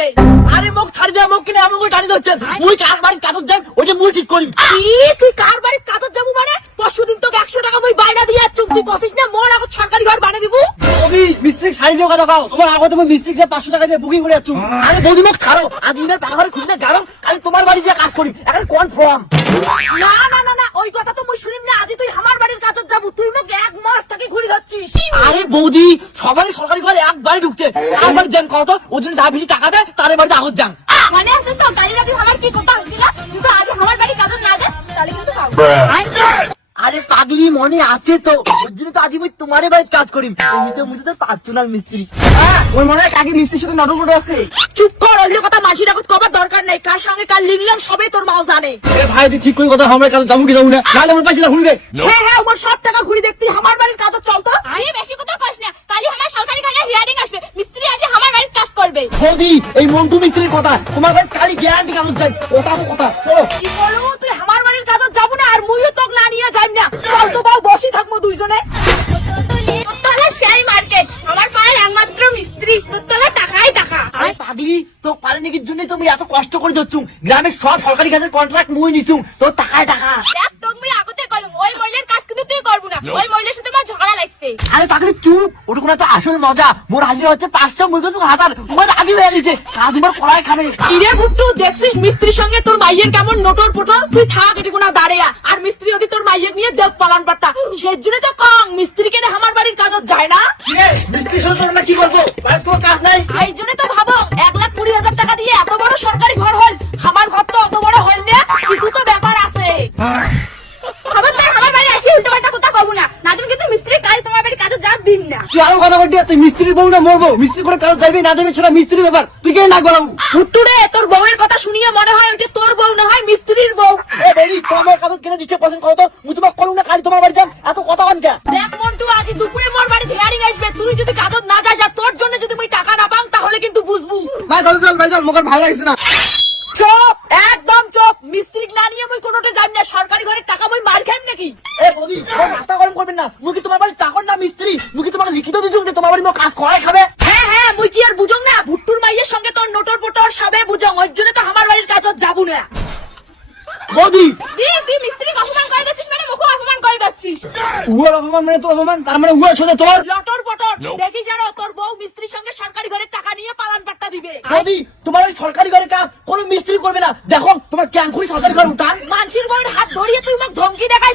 আগত কাজ আরে মুখ ছাড়ি দেয় মুখ কিনে করে টানি দিচ্ছেন মুই কার বাড়ির কাজত যাই ওইটা মুই ঠিক করি। তুই কার বাড়ির কাজত যাব মানে? পরশু দিন তোকে একশো টাকা মুই বাইনা দিয়ে যাচ্ছ তুই কষিস না মোর আগত সরকারি ঘর বানিয়ে দিব। তুমি মিস্ত্রি সাইজ দিয়ে কথা কাও। তোমার আগে তুমি মিস্ত্রি যে পাঁচশো টাকা দিয়ে বুকিং করে যাচ্ছ আরে বৌদি মুখ ছাড়ো। আজ দিনের পাহাড়ে খুঁজলে গারম কাল তোমার বাড়ি দিয়ে কাজ করি। এখন কনফার্ম না না না না ওই কথা তো মুই শুনিম না। আজ তুই আমার বাড়ির কাজত যাব তুই মুখ এক মাস ঘুরে যাচ্ছিস আরে বৌদি সবারই সরকারি ঘরে একবারই ঢুকতে কার বাড়ি যান কত ওর জন্য যা বেশি টাকা দেয় তার বাড়িতে আগত যান মনে আছে তো কালি রাতে আমার কি কথা হয়েছিল? তুই তো আজ আমার বাড়ি কাজ না যাস তাহলে কিন্তু পাবো। আরে পাগলি মনে আছে তো? ওর জন্য তো আজ আমি তোমার বাড়িতে কাজ করি। এমনিতে মুঝে তো পার্সোনাল মিস্ত্রি। ওই মনে হয় কাকি মিস্ত্রির সাথে নটর করে আছে। চুপ কর ওই কথা মাঝি রাখত কবার দরকার নাই। কার সঙ্গে কার লিখলাম সবে তোর মাও জানে। এ ভাই তুই ঠিক করে কথা আমার কাছে যাব কি যাব না? নাহলে আমার পাইছিলা শুনবে হ্যাঁ হ্যাঁ ওর সব টাকা ঘুরে দেখতি আমার বাড়ির কাজ চল তো আরে বেশি কথা কইস না কালি আমার সরকারি খানা হিয়ারিং আসবে মিস্ত্রি আজ আমার বাড়িতে কাজ করবে বৌদি এই মন্টু মিস্ত্রির কথা। তোমার বাড়ি কালি গ্যারান্টি কাগজ যাই কথা কথা। চলো। কি বলো তুই আমার বাড়ির কাজ যাব না আর মুইও তোকে না নিয়ে যাই না। চল তো বাউ বসি থাকব দুইজনে। তোতলা সেই মার্কেট আমার পাড়ার একমাত্র মিস্ত্রি। তোতলা টাকাই টাকা। আরে পাগলি তো পারে নাকির জন্য তুমি এত কষ্ট করে যাচ্ছ গ্রামের সব সরকারি কাজের কন্ট্রাক্ট মুই নিছু তোর টাকায় টাকা। দেখ তোকে আমি আগতে কলম ওই মহিলার কিন্তু তুই করব না ওই মহিলার সাথে আমার ঝগড়া লাগছে। আরে পাগলি চুপ ওটুকু না তো আসল মজা। মোর হাজির হচ্ছে পাঁচশো মুই হাজার। মোর হাজির হয়ে গেছে। কাজ মোর কড়াই খাবে। ইরে ভুট্টু দেখছিস মিস্ত্রির সঙ্গে তোর মাইয়ের কেমন নোটর পোটর? তুই থাক এটুকু না দাঁড়িয়া। আর মিস্ত্রি যদি তোর মাইয়ের নিয়ে দেখ পালান পাট্টা সেই জন্য তো কম। মিস্ত্রি কেনে আমার বাড়ির কাজত যায় না? মিস্ত্রি শুনে না কি করব তোর কাজ নাই। এই জন্য তো ভাবো এক লাখ কুড়ি হাজার টাকা দিয়ে এত বড় সরকারি ঘর হল। আমার ঘর তো অত বড় হল না কিছু তো ব্যাপার আছে খবরদার আমার বাড়ি আসি উল্টো পাল্টা কথা কব না না তুমি কিন্তু মিস্ত্রি কাজ তোমার বাড়ি কাজে যা দিন না। তুই আরও কথা বলবি তুই মিস্ত্রির বউ না মরবো। মিস্ত্রি করে কাজ যাবি না যাবি সেটা মিস্ত্রির ব্যাপার। তুই কে না গলাবো? হুট্টুরে তোর বউয়ের কথা শুনিয়ে মনে হয় ওটা তোর বউ না হয় মিস্ত্রির বউ। এ বেরি তোমার কাজ কেন দিচ্ছে পছন্দ করো তো। মুই তোমার করুন না কাজ তোমার বাড়ি যান এত কথা কন কে? দেখ মন্টু আজ দুপুরে মোর বাড়ি হেয়ারিং আসবে। তুই যদি কাজত না যাস আর তোর জন্য যদি মুই টাকা না পাং তাহলে কিন্তু বুঝবু। ভাই চল চল ভাই চল মোকে ভালো লাগছে না। চুপ একদম চুপ। মিস্ত্রি না নিয়ে মুই কোনোটা যাই না। সরকারি ঘরের টাকা মুই মার খাইম নাকি? এ বলি মাথা গরম করবেন না। মুই কি তোমার বাড়ি লিখিত দিছুম যে তোমার বাড়ি মো কাজ করাই খাবে। হ্যাঁ হ্যাঁ মুই কি আর বুঝং না? ভুট্টুর মাইয়ের সঙ্গে তোর নোটর পোটর সবে বুঝং ওই জন্য তো আমার বাড়ির কাজত যাব না বৌদি দি। তুই মিস্ত্রি অপমান করে দিচ্ছিস মানে মুখে অপমান করে দিচ্ছিস উয়ার অপমান মানে তোর অপমান তার মানে উয়ার সাথে তোর লটর পটর দেখি জানো তোর বউ মিস্ত্রির সঙ্গে সরকারি ঘরের টাকা নিয়ে পালান পাট্টা দিবে। বৌদি তোমার ওই সরকারি ঘরে কাজ কোনো মিস্ত্রি করবে না। দেখো তোমার ক্যাং খুঁড়ি সরকারি ঘর উঠান মানসির বউয়ের হাত ধরিয়ে তুই মোক ধমকি দেখাই